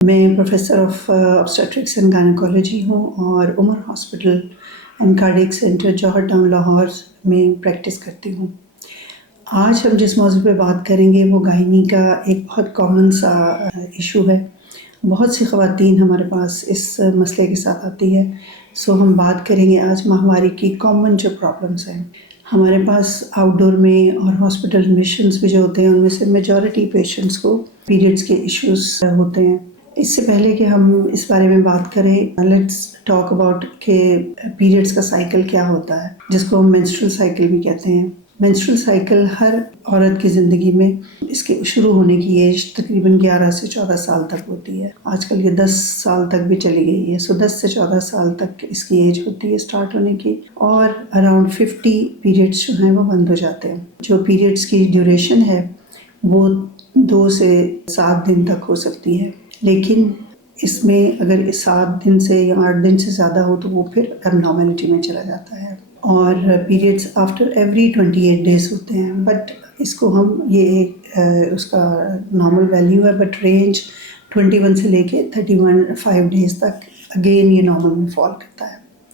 میں professor of obstetrics and gynaecology ہوں اور Umar hospital and cardiac centre Johar town Lahore میں پریکٹس کرتی ہوں۔ آج ہم جس موضوع پہ بات کریں گے وہ گائنی کا ایک بہت کامن سا ایشو ہے۔ بہت سی خواتین ہمارے پاس اس مسئلے کے ساتھ آتی ہے، سو ہم بات کریں گے آج ماہواری کی کامن جو پرابلمس ہیں۔ ہمارے پاس آؤٹ ڈور میں اور ہاسپٹل ایڈمیشنس بھی جو ہوتے ہیں ان میں سے میجورٹی پیشنٹس کو پیریڈس کے ایشوز ہوتے ہیں۔ اس سے پہلے کہ ہم اس بارے میں بات کریں، لیٹس ٹاک اباؤٹ کہ پیریڈس کا سائیکل کیا ہوتا ہے، جس کو ہم مینسٹرل سائیکل بھی کہتے ہیں۔ مینسٹرل سائیکل ہر عورت کی زندگی میں اس کے شروع ہونے کی ایج تقریباً 11 سے 14 سال تک ہوتی ہے۔ آج کل یہ 10 سال تک بھی چلی گئی ہے، سو 10 سے 14 سال تک اس کی ایج ہوتی ہے اسٹارٹ ہونے کی، اور اراؤنڈ 50 پیریڈس جو ہیں وہ بند ہو جاتے ہیں۔ جو پیریڈس کی ڈیوریشن ہے وہ 2 سے 7 دن تک ہو سکتی ہے، لیکن اس میں اگر 7 دن سے یا 8 دن سے زیادہ ہو تو وہ پھر ابنارملٹی میں چلا جاتا ہے، اور پیریڈس آفٹر ایوری 28 ڈیز ہوتے ہیں۔ بٹ اس کو ہم یہ اس کا نارمل ویلیو ہے، بٹ رینج 21 سے لے کے 5 ڈیز تک اگین یہ نارمل میں فال کرتا ہے۔